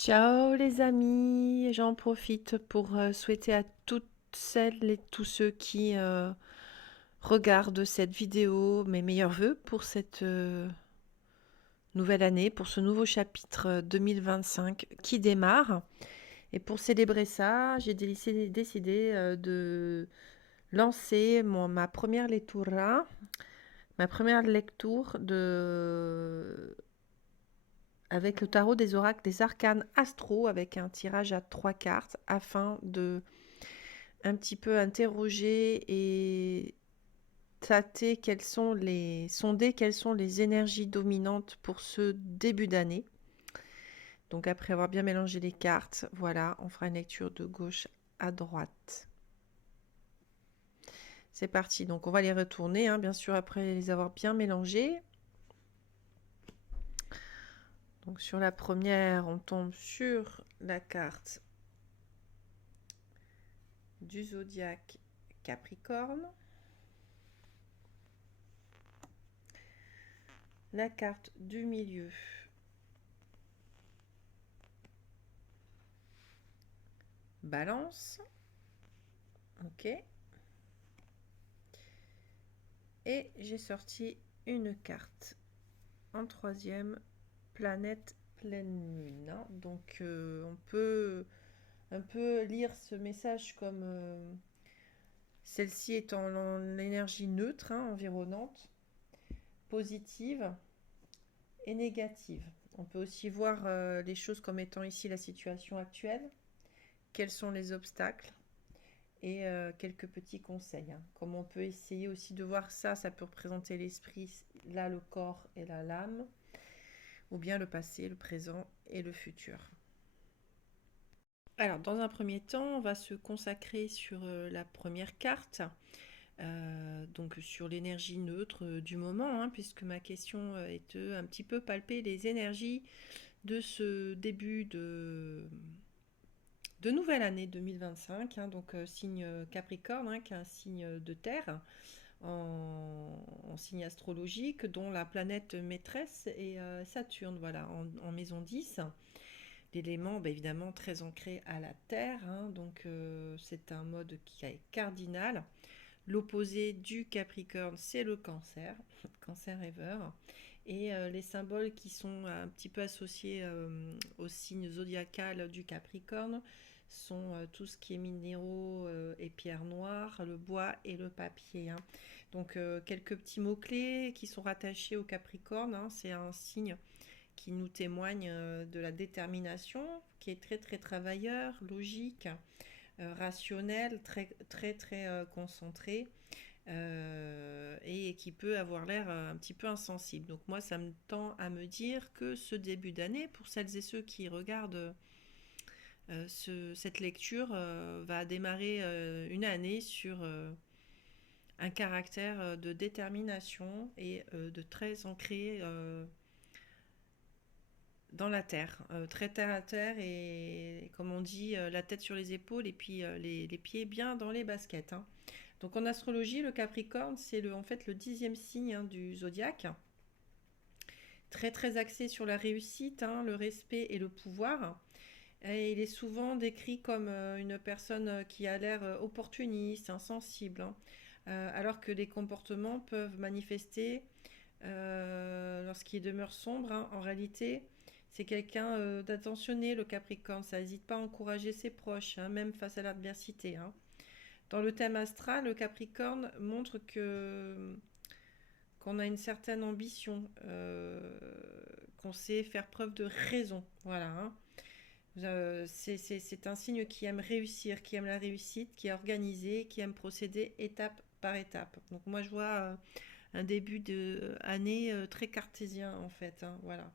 Ciao les amis, j'en profite pour souhaiter à toutes celles et tous ceux qui regardent cette vidéo mes meilleurs vœux pour cette nouvelle année, pour ce nouveau chapitre 2025 qui démarre. Et pour célébrer ça, j'ai décidé de lancer ma première lectura, ma première lecture avec le tarot des oracles des arcanes astro, avec un tirage à 3 cartes, afin de un petit peu interroger et sonder quelles sont les énergies dominantes pour ce début d'année. Donc après avoir bien mélangé les cartes, voilà, on fera une lecture de gauche à droite. C'est parti, donc on va les retourner, hein, bien sûr, après les avoir bien mélangées. Donc sur la première, on tombe sur la carte du zodiaque Capricorne. La carte du milieu, Balance. Ok. Et j'ai sorti une carte en troisième, planète pleine lune, hein. Donc on peut un peu lire ce message comme celle-ci étant l'énergie neutre, hein, environnante, positive et négative. On peut aussi voir les choses comme étant ici la situation actuelle, quels sont les obstacles et quelques petits conseils, hein. Comme on peut essayer aussi de voir ça, ça peut représenter l'esprit, là le corps et là l'âme, ou bien le passé, le présent et le futur. Alors, dans un premier temps, on va se consacrer sur la première carte, donc sur l'énergie neutre du moment, hein, puisque ma question est de un petit peu palper les énergies de ce début de nouvelle année 2025, hein, donc signe Capricorne, hein, qui est un signe de terre en signe astrologique, dont la planète maîtresse est Saturne, voilà, en maison 10. L'élément, bah, évidemment, très ancré à la Terre, hein, donc c'est un mode qui est cardinal. L'opposé du Capricorne, c'est le Cancer, Cancer ever. Et les symboles qui sont un petit peu associés au signe zodiacal du Capricorne sont tout ce qui est minéraux et pierres noires, le bois et le papier, hein. Donc quelques petits mots-clés qui sont rattachés au Capricorne, hein. C'est un signe qui nous témoigne de la détermination, qui est très très travailleur, logique, rationnel, très très très concentré, et qui peut avoir l'air un petit peu insensible. Donc moi, ça me tend à me dire que ce début d'année, pour celles et ceux qui regardent cette lecture, va démarrer une année sur un caractère de détermination et de très ancré dans la terre, très terre à terre et comme on dit, la tête sur les épaules et puis les pieds bien dans les baskets, hein. Donc en astrologie, le Capricorne, c'est en fait le 10e signe, hein, du zodiaque, très très axé sur la réussite, hein, le respect et le pouvoir. Et il est souvent décrit comme une personne qui a l'air opportuniste, insensible, hein, alors que les comportements peuvent manifester lorsqu'il demeure sombre, hein. En réalité, c'est quelqu'un d'attentionné, le Capricorne. Ça n'hésite pas à encourager ses proches, hein, même face à l'adversité, hein. Dans le thème astral, le Capricorne montre qu'on a une certaine ambition, qu'on sait faire preuve de raison. Voilà, hein. C'est un signe qui aime réussir, qui aime la réussite, qui est organisé, qui aime procéder étape par étape. Donc moi je vois un début d'année très cartésien en fait, hein, voilà.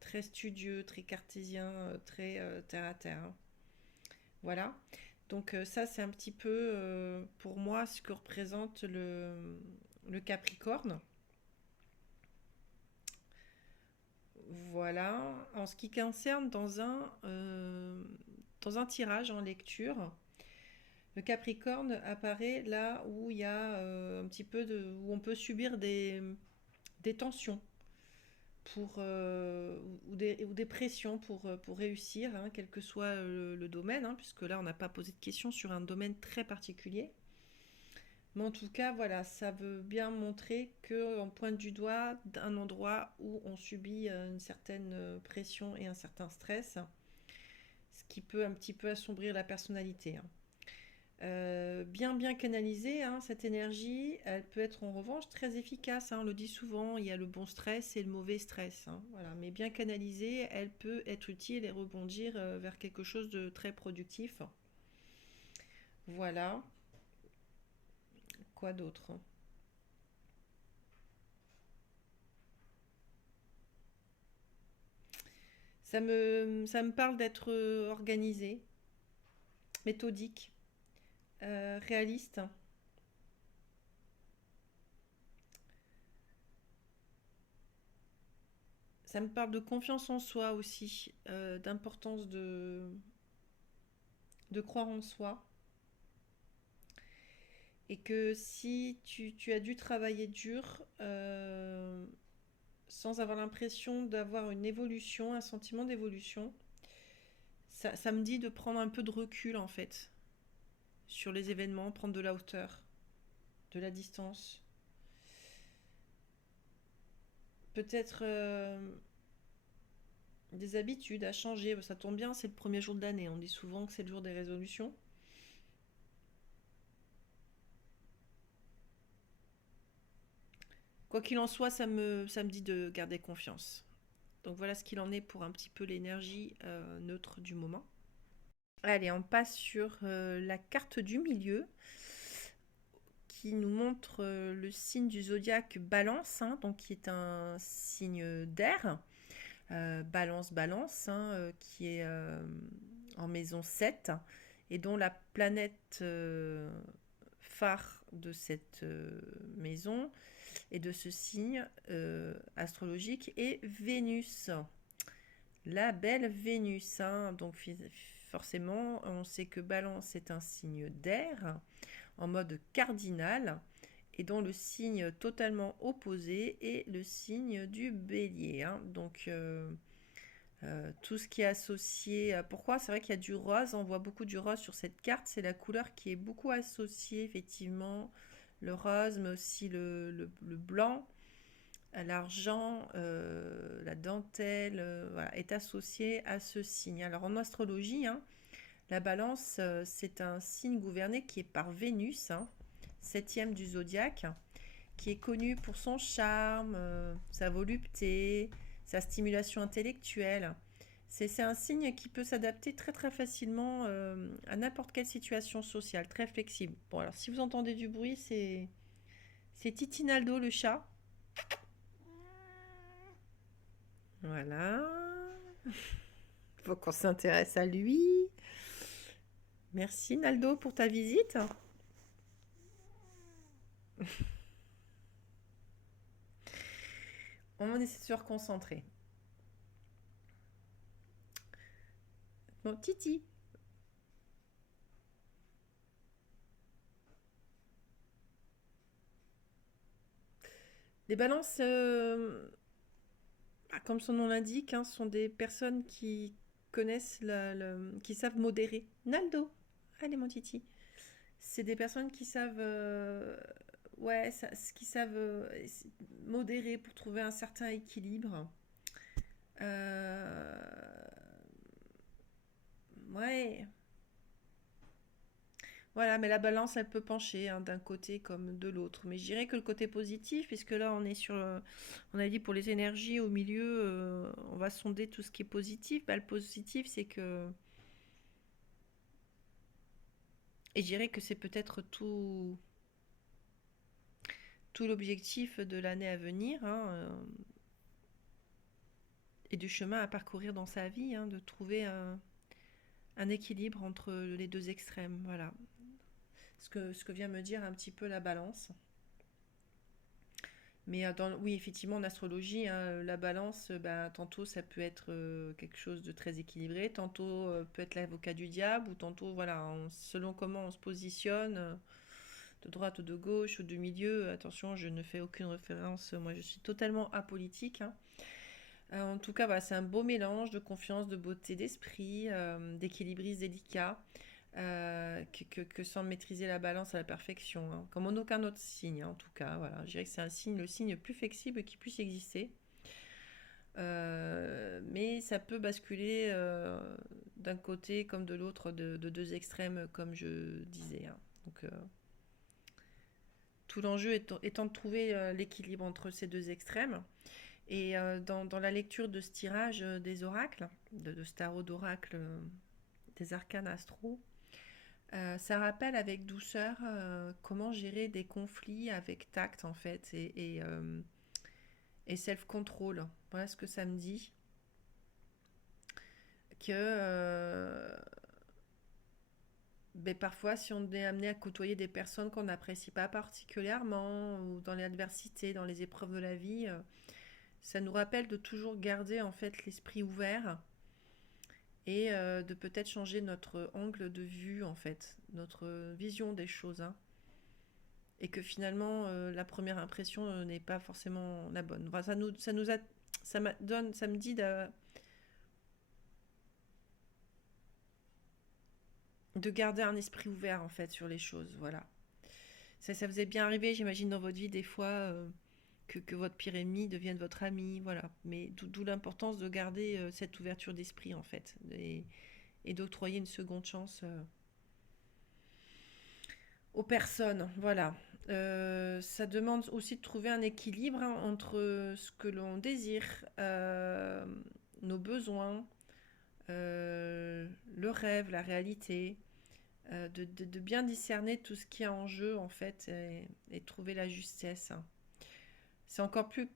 Très studieux, très cartésien, très terre à terre, hein. Voilà. Donc ça c'est un petit peu pour moi ce que représente le Capricorne. Voilà. En ce qui concerne dans un tirage en lecture, le Capricorne apparaît là où il y a un petit peu où on peut subir des tensions ou des pressions pour réussir, hein, quel que soit le domaine, hein, puisque là, on n'a pas posé de questions sur un domaine très particulier. Mais en tout cas, voilà, ça veut bien montrer qu'on pointe du doigt un endroit où on subit une certaine pression et un certain stress, ce qui peut un petit peu assombrir la personnalité, hein. Bien canalisée, hein, cette énergie, elle peut être en revanche très efficace, hein, on le dit souvent, il y a le bon stress et le mauvais stress, hein, voilà. Mais bien canalisée, elle peut être utile et rebondir vers quelque chose de très productif. Voilà, quoi d'autre? Ça me parle d'être organisé, méthodique, réaliste. Ça me parle de confiance en soi aussi, d'importance de croire en soi. Et que si tu as dû travailler dur sans avoir l'impression d'avoir une évolution, un sentiment d'évolution, ça me dit de prendre un peu de recul en fait sur les événements, prendre de la hauteur, de la distance. Peut-être des habitudes à changer. Ça tombe bien, c'est le premier jour de l'année. On dit souvent que c'est le jour des résolutions. Quoi qu'il en soit, ça me dit de garder confiance. Donc voilà ce qu'il en est pour un petit peu l'énergie neutre du moment. Allez, on passe sur la carte du milieu qui nous montre le signe du zodiaque Balance, hein, donc qui est un signe d'air. Balance, hein, qui est en maison 7 et dont la planète phare de cette maison et de ce signe astrologique est Vénus. La belle Vénus, hein. Donc forcément, on sait que Balance est un signe d'air en mode cardinal et dont le signe totalement opposé est le signe du Bélier, hein. Donc tout ce qui est associé. Pourquoi? C'est vrai qu'il y a du rose, on voit beaucoup du rose sur cette carte. C'est la couleur qui est beaucoup associée, effectivement. Le rose, mais aussi le blanc, l'argent, la dentelle, voilà, est associé à ce signe. Alors en astrologie, hein, la balance, c'est un signe gouverné qui est par Vénus, hein, septième du zodiaque, qui est connu pour son charme, sa volupté, sa stimulation intellectuelle. C'est un signe qui peut s'adapter très très facilement à n'importe quelle situation sociale, très flexible. Bon, alors si vous entendez du bruit, c'est Titinaldo le chat. Voilà. Faut qu'on s'intéresse à lui. Merci Naldo pour ta visite. On va essayer de se reconcentrer. Bon, Titi. Les balances, comme son nom l'indique, hein, sont des personnes qui connaissent, qui savent modérer. Naldo, allez mon Titi. C'est des personnes qui savent, ouais, qui savent modérer pour trouver un certain équilibre. Euh, ouais, voilà, mais la balance, elle peut pencher, hein, d'un côté comme de l'autre. Mais je dirais que le côté positif, puisque là, on est sur, on a dit pour les énergies au milieu, on va sonder tout ce qui est positif. Bah, le positif, c'est que, et je dirais que c'est peut-être tout l'objectif de l'année à venir, hein, et du chemin à parcourir dans sa vie, hein, de trouver un équilibre entre les deux extrêmes. Voilà ce que vient me dire un petit peu la balance. Mais oui, effectivement, en astrologie, hein, la balance, ben, tantôt ça peut être quelque chose de très équilibré, tantôt peut être l'avocat du diable, ou tantôt, voilà, selon comment on se positionne, de droite ou de gauche ou de milieu. Attention, je ne fais aucune référence, moi je suis totalement apolitique, hein. En tout cas, voilà, c'est un beau mélange de confiance, de beauté d'esprit, d'équilibriste délicat, que semble maîtriser la balance à la perfection, hein, comme en aucun autre signe, hein, en tout cas. Voilà, je dirais que c'est un signe, le signe le plus flexible qui puisse exister. Mais ça peut basculer d'un côté comme de l'autre, de deux extrêmes, comme je disais, hein. Donc, tout l'enjeu étant de trouver l'équilibre entre ces deux extrêmes. Et dans la lecture de ce tirage des oracles, de ce tarot d'oracle des arcanes astro, ça rappelle avec douceur comment gérer des conflits avec tact en fait et self-control. Voilà ce que ça me dit. Que ben parfois, si on est amené à côtoyer des personnes qu'on n'apprécie pas particulièrement, ou dans l'adversité, dans les épreuves de la vie, ça nous rappelle de toujours garder en fait l'esprit ouvert et de peut-être changer notre angle de vue en fait, notre vision des choses, hein. Et que finalement la première impression n'est pas forcément la bonne. Enfin, ça me dit de garder un esprit ouvert en fait sur les choses, voilà. Ça vous est bien arrivé, j'imagine, dans votre vie des fois que votre pire ennemi devienne votre ami, voilà. Mais d'où l'importance de garder cette ouverture d'esprit en fait et d'octroyer une seconde chance aux personnes, voilà. Ça demande aussi de trouver un équilibre hein, entre ce que l'on désire, nos besoins, le rêve, la réalité, de bien discerner tout ce qui est en jeu en fait et trouver la justesse, hein. C'est encore plus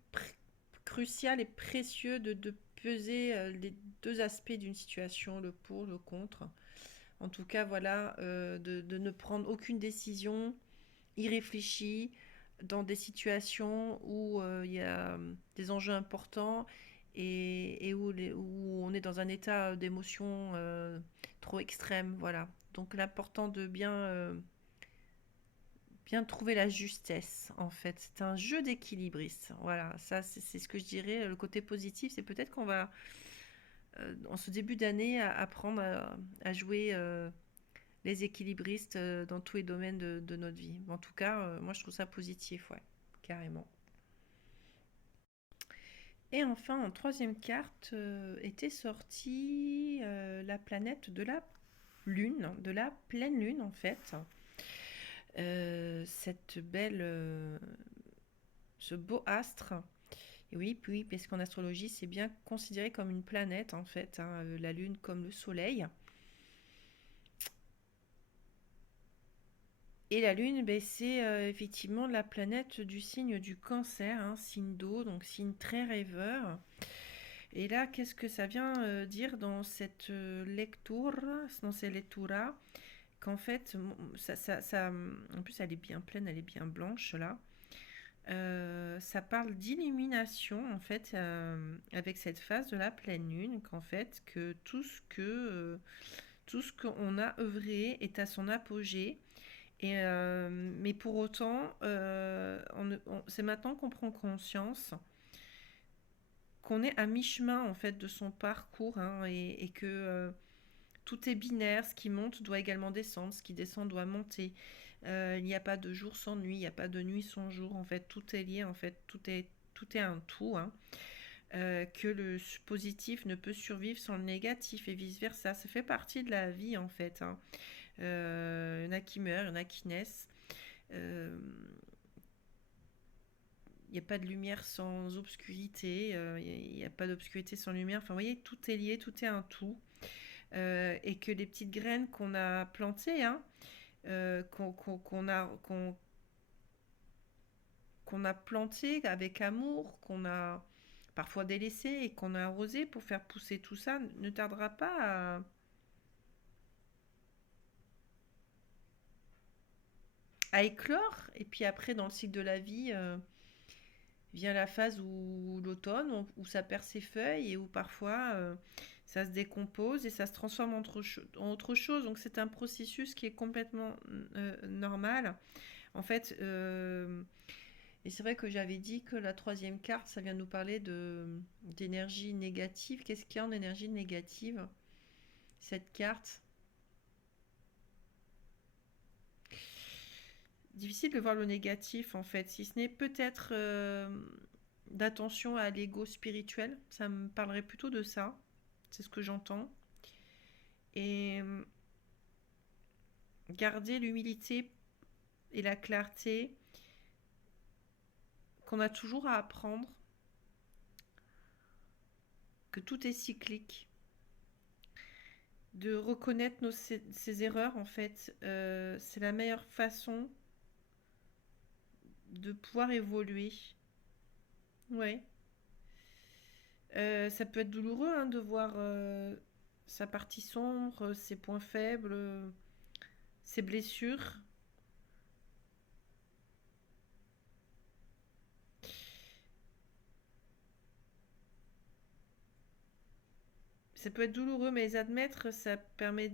crucial et précieux de peser les deux aspects d'une situation, le pour, le contre. En tout cas, voilà, de ne prendre aucune décision irréfléchie dans des situations où il y a des enjeux importants et où on est dans un état d'émotion trop extrême. Voilà. Donc l'important de bien trouver la justesse, en fait. C'est un jeu d'équilibriste. Voilà, ça c'est ce que je dirais. Le côté positif, c'est peut-être qu'on va, en ce début d'année, apprendre à jouer les équilibristes dans tous les domaines de notre vie. En tout cas, moi je trouve ça positif, ouais, carrément. Et enfin, en troisième carte, était sortie la planète de la Lune, de la pleine Lune en fait. Cette belle, ce beau astre. Et oui, puis, parce qu'en astrologie, c'est bien considéré comme une planète en fait, hein, la Lune comme le Soleil. Et la Lune, ben, c'est effectivement la planète du signe du Cancer, hein, signe d'eau, donc signe très rêveur. Et là, qu'est-ce que ça vient dire dans cette lecture, dans ces lecturas, qu'en fait, en plus elle est bien pleine, elle est bien blanche là. Ça parle d'illumination en fait avec cette phase de la pleine lune, qu'en fait que tout ce qu'on a œuvré est à son apogée. Mais pour autant, c'est maintenant qu'on prend conscience qu'on est à mi-chemin en fait de son parcours, hein, et que tout est binaire, ce qui monte doit également descendre, ce qui descend doit monter. Il n'y a pas de jour sans nuit, il n'y a pas de nuit sans jour, en fait tout est lié, en fait tout est un tout, hein. Que le positif ne peut survivre sans le négatif et vice versa, ça fait partie de la vie en fait, hein. Il y en a qui meurent, il y en a qui naissent. Euh, il n'y a pas de lumière sans obscurité, il n'y a pas d'obscurité sans lumière. Enfin, vous voyez, tout est lié, tout est un tout. Et que les petites graines qu'on a plantées, hein, qu'on a plantées avec amour, qu'on a parfois délaissées et qu'on a arrosé pour faire pousser tout ça, ne tardera pas à éclore. Et puis après, dans le cycle de la vie, vient la phase où l'automne, où ça perd ses feuilles et où parfois ça se décompose et ça se transforme en autre chose. Donc c'est un processus qui est complètement normal. En fait, Et c'est vrai que j'avais dit que la troisième carte, ça vient nous parler d'énergie négative. Qu'est-ce qu'il y a en énergie négative, cette carte? Difficile de voir le négatif en fait, si ce n'est peut-être d'attention à l'ego spirituel. Ça me parlerait plutôt de ça. C'est ce que j'entends. Et garder l'humilité et la clarté qu'on a toujours à apprendre, que tout est cyclique, de reconnaître ses erreurs en fait, c'est la meilleure façon de pouvoir évoluer. Ouais. Ça peut être douloureux hein, de voir sa partie sombre, ses points faibles, ses blessures. Ça peut être douloureux, mais les admettre, ça permet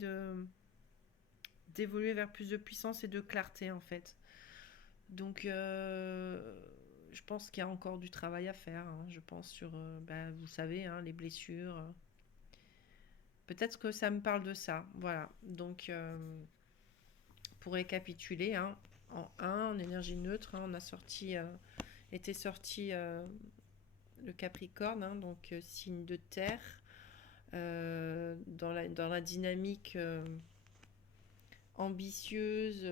d'évoluer vers plus de puissance et de clarté en fait. Donc, je pense qu'il y a encore du travail à faire. Hein. Je pense sur, bah, vous savez, hein, les blessures. Peut-être que ça me parle de ça. Voilà. Donc, pour récapituler, hein, en 1, en énergie neutre, hein, on a était sorti le Capricorne, hein, donc signe de terre, dans la dynamique ambitieuse,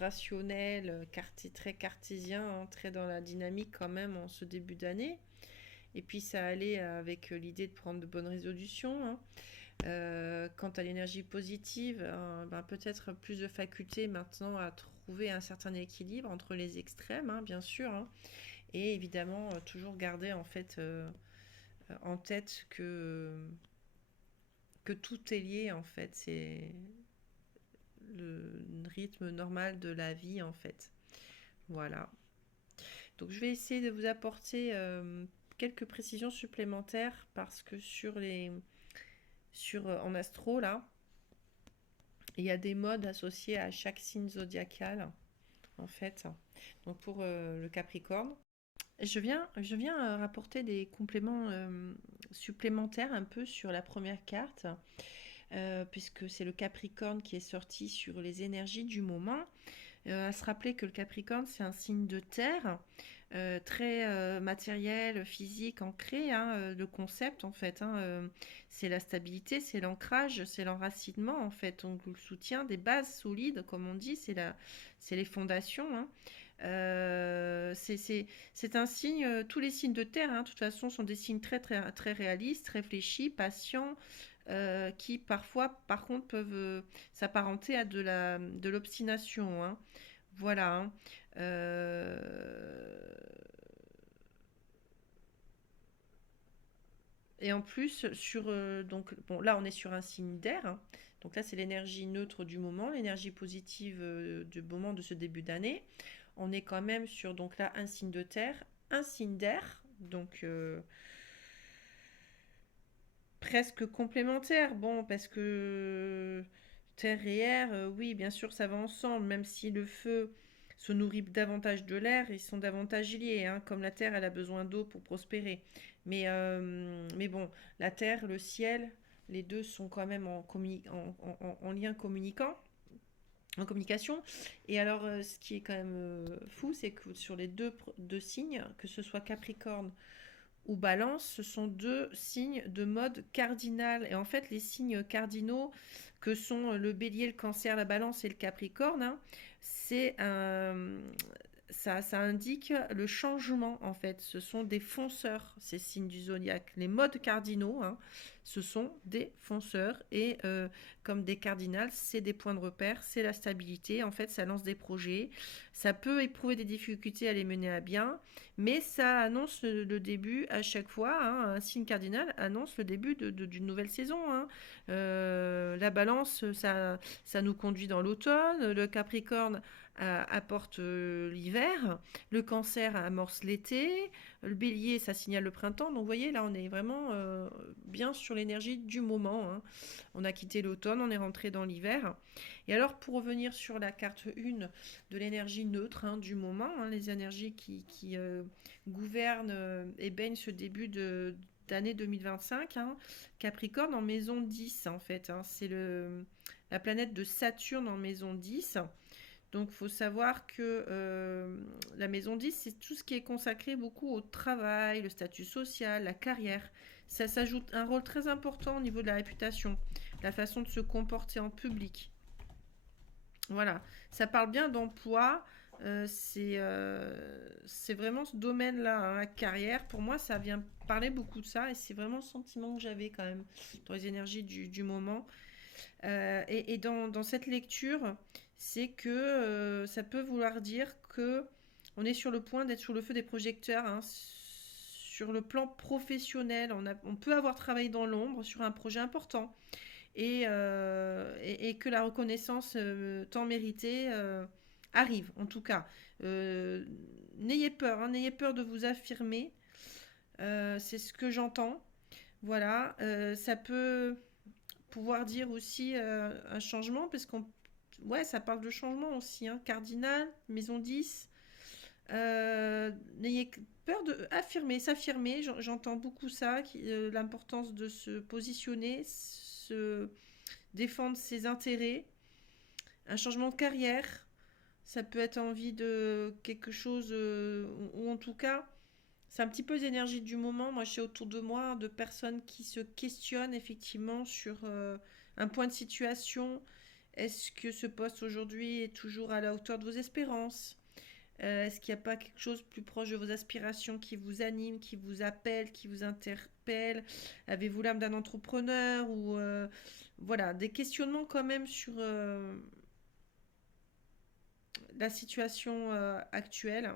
rationnelle, très cartésien, hein, très dans la dynamique quand même en ce début d'année. Et puis ça allait avec l'idée de prendre de bonnes résolutions. Hein. Quant à l'énergie positive, ben, peut-être plus de faculté maintenant à trouver un certain équilibre entre les extrêmes, hein, bien sûr, hein, et évidemment toujours garder en fait en tête que tout est lié en fait, c'est le rythme normal de la vie en fait. Voilà. Donc je vais essayer de vous apporter quelques précisions supplémentaires parce que en astro là, il y a des modes associés à chaque signe zodiacal en fait. Donc pour le Capricorne, je viens rapporter des compléments supplémentaires un peu sur la première carte, puisque c'est le Capricorne qui est sorti sur les énergies du moment. À se rappeler que le Capricorne, c'est un signe de terre, très matériel, physique, ancré. Hein, le concept, en fait, hein, c'est la stabilité, c'est l'ancrage, c'est l'enracinement, en fait. Donc, le soutien des bases solides, comme on dit, c'est les fondations. Hein. C'est un signe, tous les signes de terre, hein, de toute façon, sont des signes très, très, très réalistes, réfléchis, patients, qui parfois, par contre, peuvent s'apparenter à de l'obstination. Hein. Voilà. Hein. Et en plus, donc, bon, là, on est sur un signe d'air. Hein. Donc là, c'est l'énergie neutre du moment, l'énergie positive du moment de ce début d'année. On est quand même sur, donc là, un signe de terre, un signe d'air. Donc, presque complémentaire. Bon, parce que terre et air, oui, bien sûr, ça va ensemble, même si le feu se nourrit davantage de l'air, ils sont davantage liés, hein, comme la terre, elle a besoin d'eau pour prospérer. Mais bon, la terre, le ciel, les deux sont quand même en lien communicant, en communication. Et alors, ce qui est quand même fou, c'est que sur les deux signes, que ce soit Capricorne ou Balance, ce sont deux signes de mode cardinal. Et en fait, les signes cardinaux que sont le bélier, le cancer, la balance et le capricorne, hein, c'est un, ça indique le changement en fait. Ce sont des fonceurs, ces signes du zodiaque. Les modes cardinaux, hein, ce sont des fonceurs et comme des cardinals, c'est des points de repère, c'est la stabilité. En fait, ça lance des projets. Ça peut éprouver des difficultés à les mener à bien, mais ça annonce le début à chaque fois. Hein, un signe cardinal annonce le début d'une nouvelle saison. Hein. La balance, ça nous conduit dans l'automne. Le capricorne apporte l'hiver, le cancer amorce l'été, le bélier ça signale le printemps. Donc vous voyez là on est vraiment bien sur l'énergie du moment, hein. On a quitté l'automne, on est rentré dans l'hiver. Et alors pour revenir sur la carte 1 de l'énergie neutre, hein, du moment, hein, les énergies qui gouvernent et baignent ce début d'année 2025, hein, Capricorne en maison 10 en fait, hein, c'est la planète de Saturne en maison 10. Donc, il faut savoir que la maison 10, c'est tout ce qui est consacré beaucoup au travail, le statut social, la carrière. Ça s'ajoute un rôle très important au niveau de la réputation, la façon de se comporter en public. Voilà, ça parle bien d'emploi. C'est vraiment ce domaine-là, hein, la carrière. Pour moi, ça vient parler beaucoup de ça et c'est vraiment le sentiment que j'avais quand même dans les énergies du moment. Et dans cette lecture, c'est que ça peut vouloir dire que on est sur le point d'être sur le feu des projecteurs, hein, sur le plan professionnel. On peut avoir travaillé dans l'ombre sur un projet important et que la reconnaissance tant méritée arrive, en tout cas. Euh, N'ayez peur, hein, n'ayez peur de vous affirmer. C'est ce que j'entends. Voilà, ça peut pouvoir dire aussi un changement, parce qu'on ouais, ça parle de changement aussi, hein. Cardinal, maison 10. N'ayez peur de affirmer, s'affirmer, j'entends beaucoup ça, l'importance de se positionner, se défendre ses intérêts, un changement de carrière, ça peut être envie de quelque chose, ou en tout cas, c'est un petit peu les énergies du moment. Moi, j'ai autour de moi de personnes qui se questionnent effectivement sur un point de situation. Est-ce que ce poste aujourd'hui est toujours à la hauteur de vos espérances? Est-ce qu'il n'y a pas quelque chose plus proche de vos aspirations qui vous anime, qui vous appelle, qui vous interpelle? Avez-vous l'âme d'un entrepreneur ou voilà, des questionnements quand même sur la situation actuelle.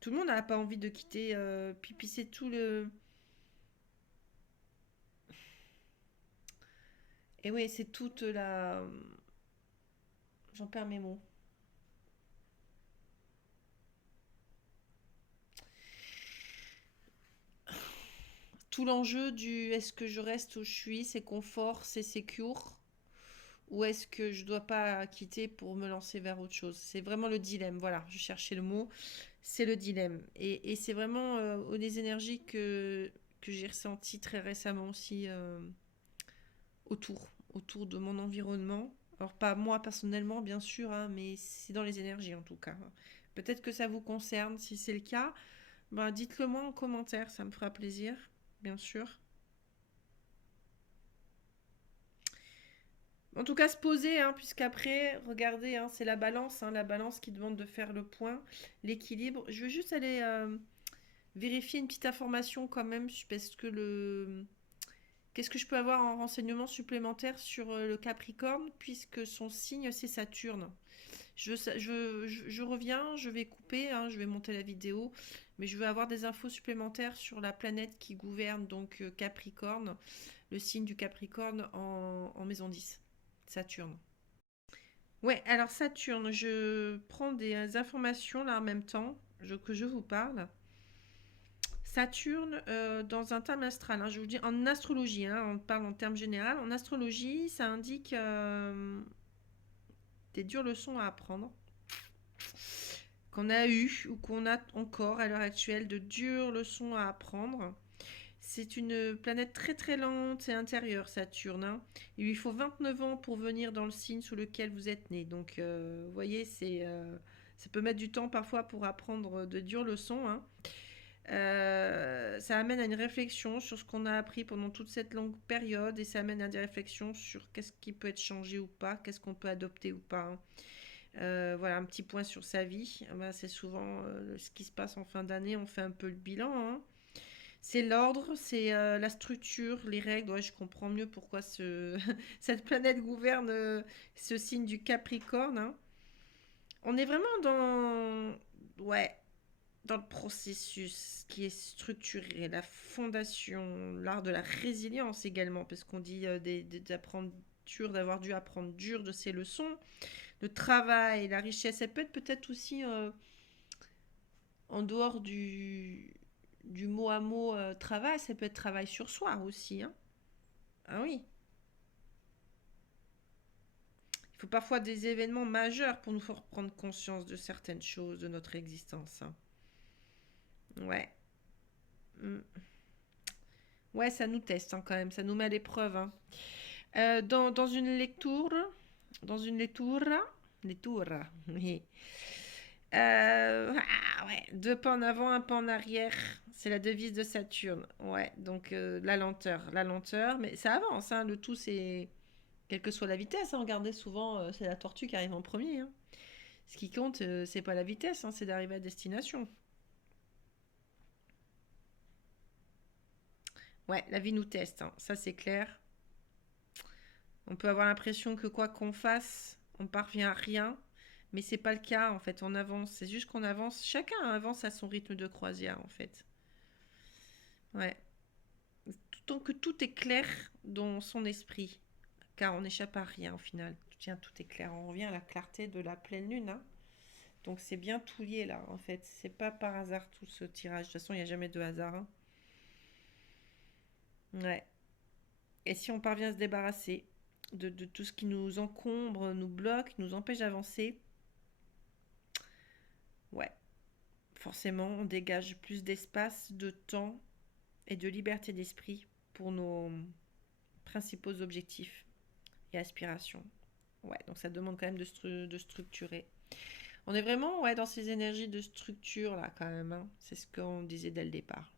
Tout le monde n'a pas envie de quitter, puis c'est tout le... Et oui, c'est toute la... J'en perds mes mots. Tout l'enjeu du est-ce que je reste où je suis, c'est confort, c'est secure, ou est-ce que je dois pas quitter pour me lancer vers autre chose? C'est vraiment le dilemme, voilà, je cherchais le mot, c'est le dilemme. Et c'est vraiment des énergies que j'ai ressenties très récemment aussi autour de mon environnement. Alors pas moi personnellement bien sûr, hein, mais c'est dans les énergies en tout cas. Peut-être que ça vous concerne, si c'est le cas, bah, dites-le moi en commentaire, ça me fera plaisir, bien sûr. En tout cas, se poser, hein, puisqu'après, regardez, hein, c'est la balance qui demande de faire le point, l'équilibre. Je veux juste aller vérifier une petite information quand même, parce que le... Qu'est-ce que je peux avoir en renseignement supplémentaire sur le Capricorne, puisque son signe, c'est Saturne. Je reviens, je vais couper, hein, je vais monter la vidéo, mais je veux avoir des infos supplémentaires sur la planète qui gouverne donc Capricorne, le signe du Capricorne en maison 10, Saturne. Ouais, alors Saturne, je prends des informations là en même temps que je vous parle. Saturne, dans un thème astral, hein, je vous dis en astrologie, hein, on parle en termes généraux. En astrologie, ça indique des dures leçons à apprendre, qu'on a eu ou qu'on a encore à l'heure actuelle, de dures leçons à apprendre. C'est une planète très très lente et intérieure, Saturne, hein. Il lui faut 29 ans pour venir dans le signe sous lequel vous êtes né. Donc, vous voyez, ça peut mettre du temps parfois pour apprendre de dures leçons, hein. Ça amène à une réflexion sur ce qu'on a appris pendant toute cette longue période et ça amène à des réflexions sur qu'est-ce qui peut être changé ou pas, qu'est-ce qu'on peut adopter ou pas, hein. Voilà, un petit point sur sa vie. Bah, c'est souvent ce qui se passe en fin d'année, on fait un peu le bilan, hein. C'est l'ordre, c'est la structure, les règles. Ouais, je comprends mieux pourquoi cette planète gouverne ce signe du Capricorne, hein. On est vraiment ouais, dans le processus qui est structuré, la fondation, l'art de la résilience également, parce qu'on dit d'apprendre dur, d'avoir dû apprendre dur de ses leçons. Le travail, la richesse, elle peut être peut-être aussi en dehors du mot à mot travail, ça peut être travail sur soi aussi, hein. Ah oui, il faut parfois des événements majeurs pour nous faire prendre conscience de certaines choses de notre existence, hein. Ouais. Mm. Ouais, ça nous teste hein, quand même, ça nous met à l'épreuve, hein. Dans une lecture, lectura, oui. Ouais, deux pas en avant, un pas en arrière. C'est la devise de Saturne. Ouais, donc la lenteur, mais ça avance. Hein, le tout, c'est quelle que soit la vitesse. Hein, regardez souvent, c'est la tortue qui arrive en premier. Hein. Ce qui compte, c'est pas la vitesse, hein, c'est d'arriver à destination. Ouais, la vie nous teste, hein, ça c'est clair. On peut avoir l'impression que quoi qu'on fasse, on parvient à rien, mais c'est pas le cas en fait. On avance, c'est juste qu'on avance. Chacun avance à son rythme de croisière en fait. Ouais. Tant que tout est clair dans son esprit, car on n'échappe à rien au final. Tiens, tout est clair. On revient à la clarté de la pleine lune. Hein. Donc c'est bien tout lié là en fait. C'est pas par hasard tout ce tirage. De toute façon, il n'y a jamais de hasard. Hein. Ouais. Et si on parvient à se débarrasser de tout ce qui nous encombre, nous bloque, nous empêche d'avancer, ouais, forcément, on dégage plus d'espace, de temps et de liberté d'esprit pour nos principaux objectifs et aspirations. Ouais, donc ça demande quand même de structurer. On est vraiment ouais, dans ces énergies de structure là quand même. Hein. C'est ce qu'on disait dès le départ.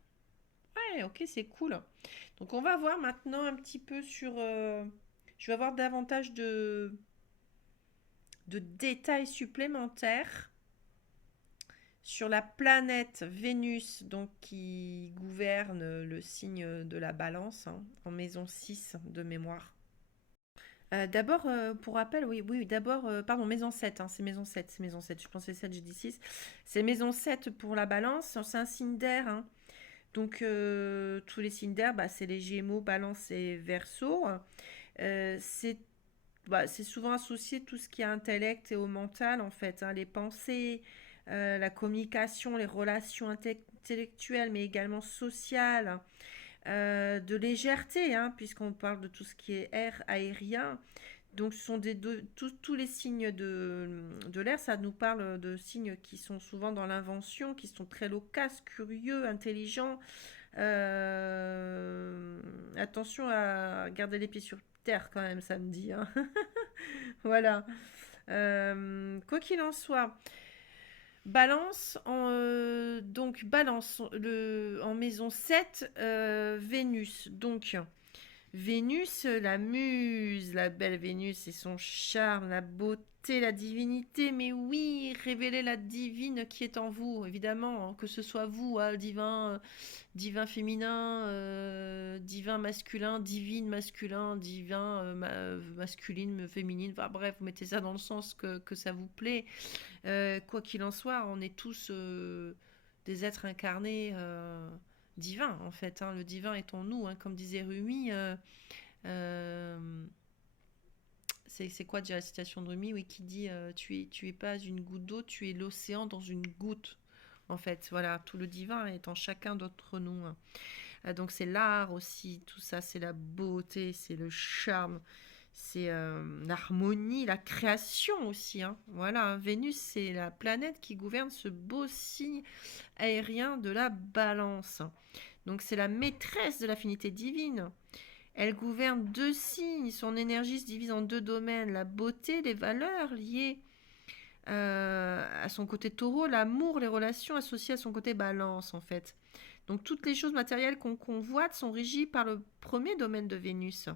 Ouais, ok, c'est cool. Donc on va voir maintenant un petit peu sur... je vais avoir davantage de détails supplémentaires sur la planète Vénus, donc qui gouverne le signe de la balance, hein, en maison 6 de mémoire. D'abord, pour rappel, oui, oui, d'abord, pardon, maison 7, hein, c'est maison 7, je pensais 7, j'ai dit 6. C'est maison 7 pour la balance, c'est un signe d'air, hein. Donc, tous les signes d'air, bah, c'est les Gémeaux, Balance et Verseau. C'est c'est souvent associé tout ce qui est intellect et au mental, en fait, hein, les pensées, la communication, les relations intellectuelles, mais également sociales, de légèreté, hein, puisqu'on parle de tout ce qui est air aérien. Donc, ce sont tous les signes de l'air, ça nous parle de signes qui sont souvent dans l'invention, qui sont très loquaces, curieux, intelligents. Attention à garder les pieds sur terre quand même samedi. Hein. Voilà. Quoi qu'il en soit, Balance en maison 7 Vénus. Donc, Vénus, la muse, la belle Vénus et son charme, la beauté, la divinité. Mais oui, révélez la divine qui est en vous, évidemment, hein, que ce soit vous, hein, divin féminin, divin masculin, divine masculin, divin masculine, féminine. Enfin bref, vous mettez ça dans le sens que ça vous plaît. Quoi qu'il en soit, on est tous des êtres incarnés divins, en fait. Hein. Le divin est en nous, hein, comme disait Rumi. Euh, c'est quoi déjà la citation de Rumi, oui, qui dit tu es pas une goutte d'eau, tu es l'océan dans une goutte. En fait, voilà, tout le divin est en chacun d'entre nous. Hein. Donc c'est l'art aussi, tout ça, c'est la beauté, c'est le charme, c'est l'harmonie, la création aussi. Hein. Voilà, hein. Vénus, c'est la planète qui gouverne ce beau signe aérien de la balance. Donc c'est la maîtresse de l'affinité divine. Elle gouverne deux signes, son énergie se divise en deux domaines, la beauté, les valeurs liées à son côté taureau, l'amour, les relations associées à son côté balance en fait. Donc toutes les choses matérielles qu'on convoite sont régies par le premier domaine de Vénus.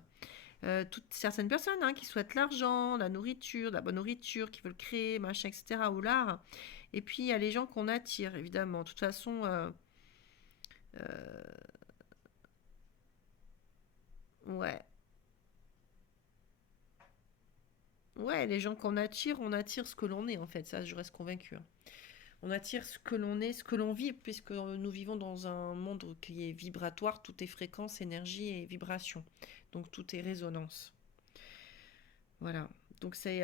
Toutes certaines personnes hein, qui souhaitent l'argent, la nourriture, la bonne nourriture, qui veulent créer, machin, etc. ou l'art. Et puis il y a les gens qu'on attire, évidemment. De toute façon, euh, ouais. Ouais, les gens qu'on attire, on attire ce que l'on est en fait, ça je reste convaincue. Hein. On attire ce que l'on est, ce que l'on vit, puisque nous vivons dans un monde qui est vibratoire, tout est fréquence, énergie et vibration. Donc tout est résonance. Voilà. Donc c'est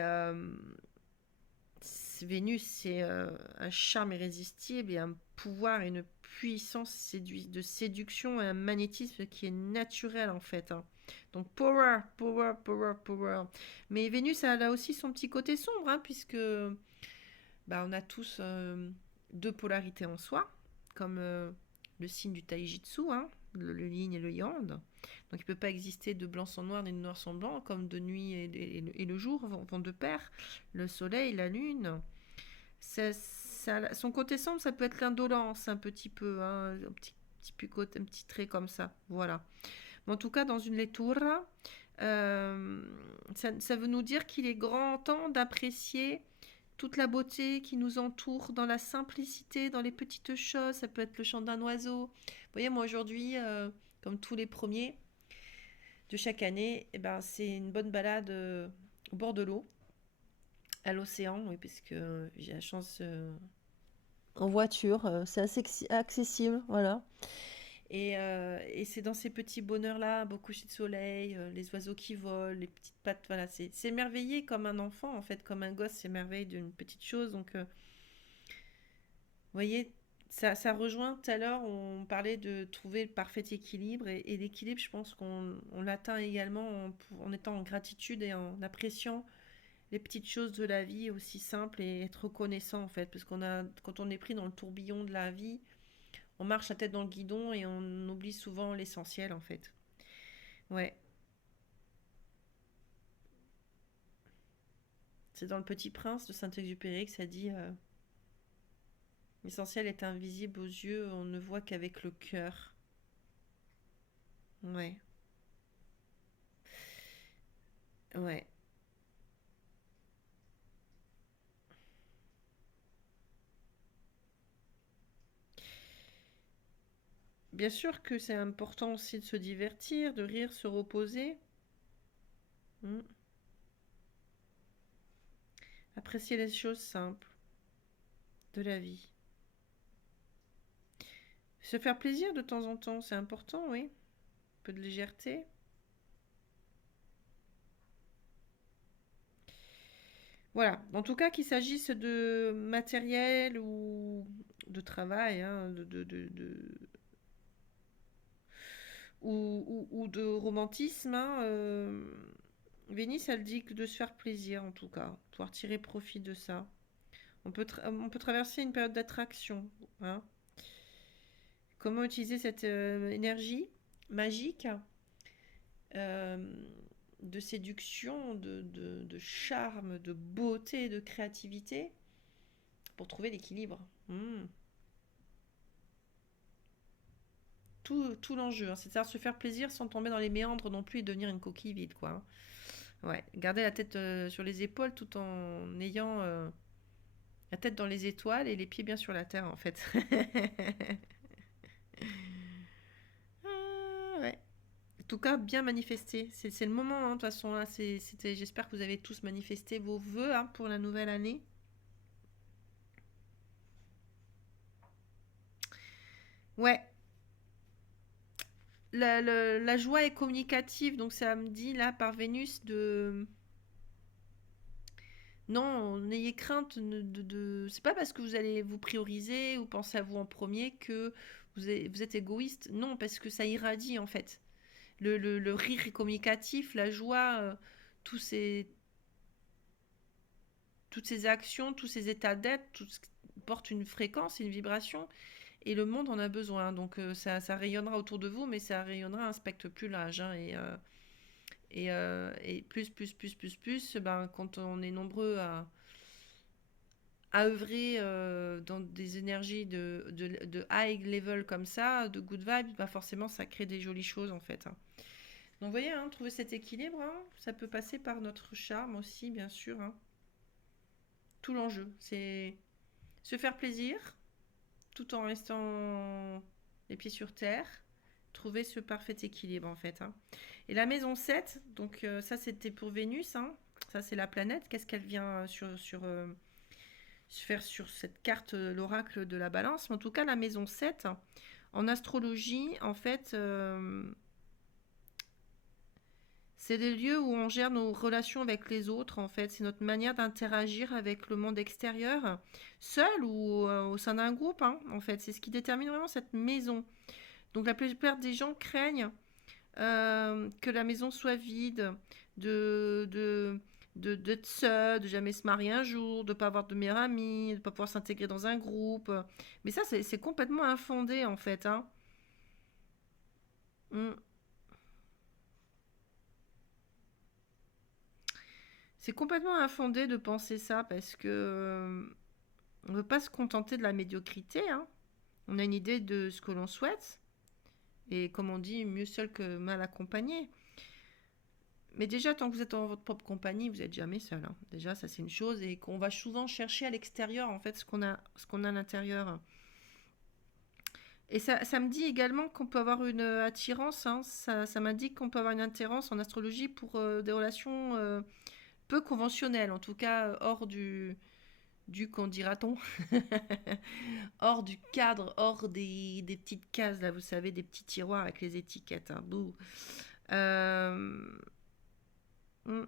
Vénus, c'est un charme irrésistible et un pouvoir et une puissance de séduction et un magnétisme qui est naturel en fait, hein. Donc power, power, power, power. Mais Vénus, elle a aussi son petit côté sombre, hein, puisque bah, on a tous deux polarités en soi, comme le signe du taijitsu, hein, le yin et le yang. Donc il ne peut pas exister de blanc sans noir ni de noir sans blanc, comme de nuit et le jour vont de pair. Le soleil, la lune. Son côté sombre, ça peut être l'indolence un petit peu, hein, un petit trait comme ça. Voilà. Mais en tout cas, dans une lettura, ça veut nous dire qu'il est grand temps d'apprécier toute la beauté qui nous entoure dans la simplicité, dans les petites choses. Ça peut être le chant d'un oiseau. Vous voyez, moi aujourd'hui, comme tous les premiers de chaque année, eh ben, c'est une bonne balade au bord de l'eau, à l'océan, oui, parce que j'ai la chance en voiture, c'est assez accessible, voilà. Et c'est dans ces petits bonheurs-là, beau coucher de soleil, les oiseaux qui volent, les petites pattes, voilà, c'est s'émerveiller comme un enfant, en fait, comme un gosse s'émerveille d'une petite chose. Donc, vous voyez, ça rejoint tout à l'heure, on parlait de trouver le parfait équilibre, et l'équilibre, je pense qu'on l'atteint également en étant en gratitude et en appréciant les petites choses de la vie aussi simples et être reconnaissant, en fait, parce quand on est pris dans le tourbillon de la vie, on marche la tête dans le guidon et on oublie souvent l'essentiel en fait. Ouais, c'est dans Le Petit Prince de Saint-Exupéry que ça dit l'essentiel est invisible aux yeux, on ne voit qu'avec le cœur. Ouais, ouais. Bien sûr que c'est important aussi de se divertir, de rire, se reposer. Mm. Apprécier les choses simples de la vie. Se faire plaisir de temps en temps, c'est important, oui. Un peu de légèreté. Voilà. En tout cas, qu'il s'agisse de matériel ou de travail, hein, ou de romantisme, hein, Vénus, elle dit que de se faire plaisir, en tout cas, pouvoir tirer profit de ça. On peut traverser une période d'attraction, hein. Comment utiliser cette énergie magique euh, de séduction, de charme, de beauté, de créativité pour trouver l'équilibre. Tout l'enjeu, hein, c'est-à-dire se faire plaisir sans tomber dans les méandres non plus et devenir une coquille vide, quoi, hein. Ouais, garder la tête sur les épaules tout en ayant la tête dans les étoiles et les pieds bien sur la terre, en fait. Ah, ouais. En tout cas, bien manifester. C'est le moment, hein, de toute façon. Là, j'espère que vous avez tous manifesté vos vœux, hein, pour la nouvelle année. Ouais, la joie est communicative, donc ça me dit là par Vénus de non, n'ayez crainte c'est pas parce que vous allez vous prioriser ou penser à vous en premier que vous êtes égoïste. Non, parce que ça irradie en fait. Le rire est communicatif, la joie, tous ces, toutes ces actions, tous ces états d'être, tout ce qui porte une fréquence, une vibration, et le monde en a besoin. Donc ça rayonnera autour de vous, mais ça rayonnera à un spectre plus large, hein, et plus, ben, quand on est nombreux à œuvrer dans des énergies de high level comme ça, de good vibes, ben forcément ça crée des jolies choses en fait, hein. Donc vous voyez, hein, trouver cet équilibre, hein, ça peut passer par notre charme aussi, bien sûr, hein. Tout l'enjeu, c'est se faire plaisir tout en restant les pieds sur terre, trouver ce parfait équilibre en fait, hein. Et la maison 7, donc ça c'était pour Vénus, hein. Ça c'est la planète, qu'est-ce qu'elle vient se faire sur cette carte, l'oracle de la balance. Mais en tout cas, la maison 7, en astrologie, en fait, C'est des lieux où on gère nos relations avec les autres, en fait. C'est notre manière d'interagir avec le monde extérieur, seul ou au sein d'un groupe, hein, en fait. C'est ce qui détermine vraiment cette maison. Donc la plupart des gens craignent que la maison soit vide, de, de, d'être seul, de jamais se marier un jour, de ne pas avoir de meilleur ami, de ne pas pouvoir s'intégrer dans un groupe. Mais ça, c'est complètement infondé, en fait, hein. Mm. C'est complètement infondé de penser ça parce que on ne veut pas se contenter de la médiocrité, hein. On a une idée de ce que l'on souhaite. Et comme on dit, mieux seul que mal accompagné. Mais déjà, tant que vous êtes dans votre propre compagnie, vous n'êtes jamais seul, hein. Déjà, ça c'est une chose. Et qu'on va souvent chercher à l'extérieur, en fait, ce qu'on a à l'intérieur. Et ça me dit également qu'on peut avoir une attirance, hein. Ça m'indique qu'on peut avoir une attirance en astrologie pour des relations peu conventionnelles, en tout cas hors qu'en dira-t-on, hors du cadre, hors des petites cases, là, vous savez, des petits tiroirs avec les étiquettes, hein, bouh. Euh, hmm.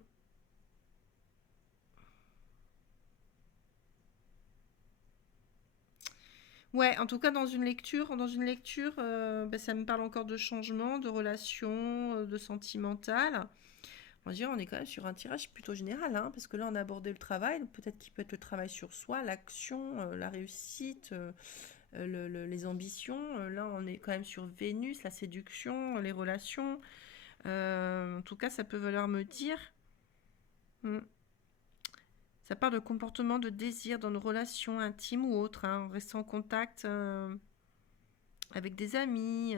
Ouais, en tout cas dans une lecture, ben, ça me parle encore de changement, de relations, de sentimental. On va dire, on est quand même sur un tirage plutôt général, hein, parce que là on a abordé le travail, donc peut-être qu'il peut être le travail sur soi, l'action, la réussite, les ambitions. Là on est quand même sur Vénus, la séduction, les relations. En tout cas, ça peut vouloir me dire. Hmm, ça parle de comportement de désir dans nos relations intimes ou autres, hein, en restant en contact avec des amis,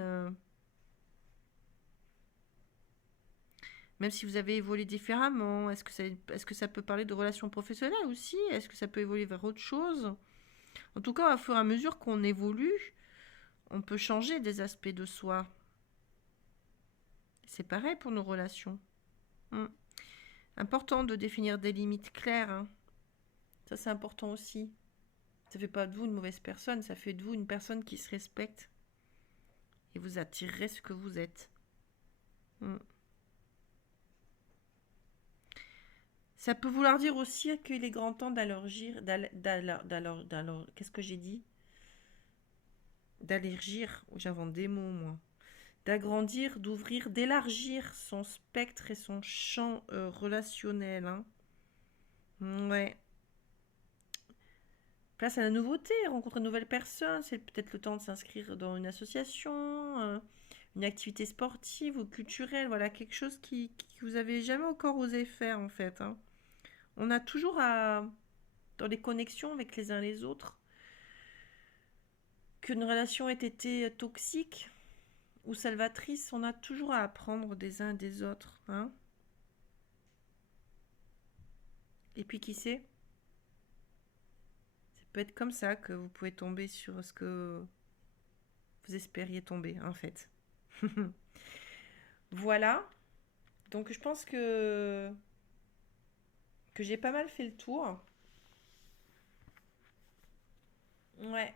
même si vous avez évolué différemment. Est-ce que ça peut parler de relations professionnelles aussi? Est-ce que ça peut évoluer vers autre chose? En tout cas, au fur et à mesure qu'on évolue, on peut changer des aspects de soi. C'est pareil pour nos relations. Hmm. Important de définir des limites claires, hein. Ça, c'est important aussi. Ça fait pas de vous une mauvaise personne, ça fait de vous une personne qui se respecte et vous attirerez ce que vous êtes. Hmm. Ça peut vouloir dire aussi qu'il est grand temps d'allergir, qu'est-ce que j'ai dit? D'allergir, j'invente des mots moi. D'agrandir, d'ouvrir, d'élargir son spectre et son champ relationnel, hein. Ouais. Place à la nouveauté, rencontrer de nouvelles personnes, c'est peut-être le temps de s'inscrire dans une association, une activité sportive ou culturelle, voilà, quelque chose que vous avez jamais encore osé faire en fait, hein. On a toujours dans les connexions avec les uns les autres, qu'une relation ait été toxique ou salvatrice, on a toujours à apprendre des uns des autres, hein. Et puis qui sait, ça peut être comme ça que vous pouvez tomber sur ce que vous espériez tomber en fait. Voilà, donc je pense que j'ai pas mal fait le tour. Ouais,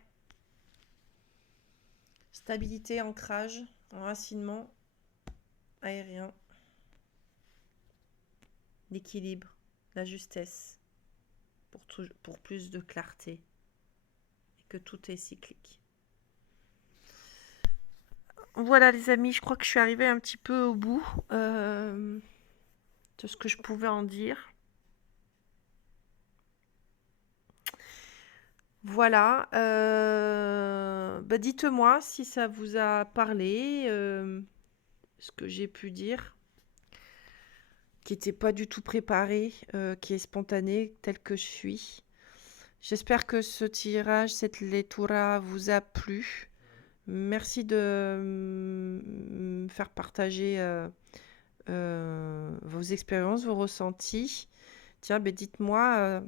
stabilité, ancrage, enracinement aérien, l'équilibre, la justesse pour plus de clarté et que tout est cyclique. Voilà les amis, je crois que je suis arrivée un petit peu au bout de ce que je pouvais en dire. Voilà, bah dites-moi si ça vous a parlé, ce que j'ai pu dire, qui n'était pas du tout préparé, qui est spontané, tel que je suis. J'espère que ce tirage, cette lectura vous a plu. Merci de me faire partager vos expériences, vos ressentis. Tiens, ben dites-moi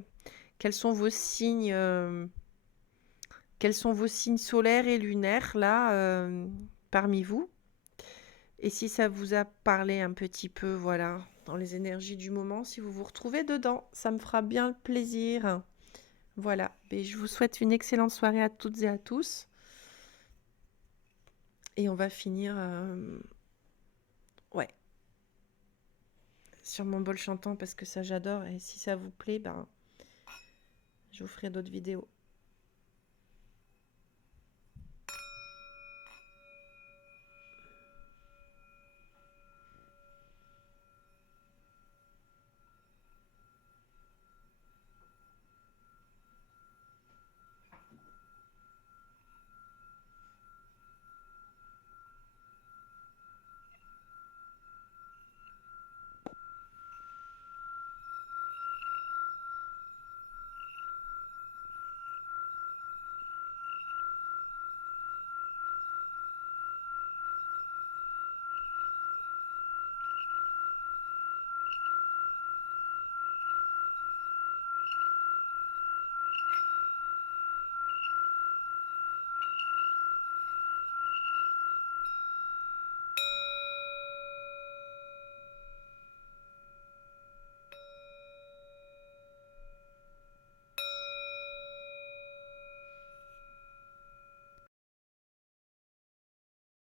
quels sont vos signes, solaires et lunaires là parmi vous. Et si ça vous a parlé un petit peu, voilà, dans les énergies du moment, si vous vous retrouvez dedans, ça me fera bien plaisir. Voilà, et je vous souhaite une excellente soirée à toutes et à tous. Et on va finir... Ouais. sur mon bol chantant parce que ça j'adore et si ça vous plaît, ben je vous ferai d'autres vidéos.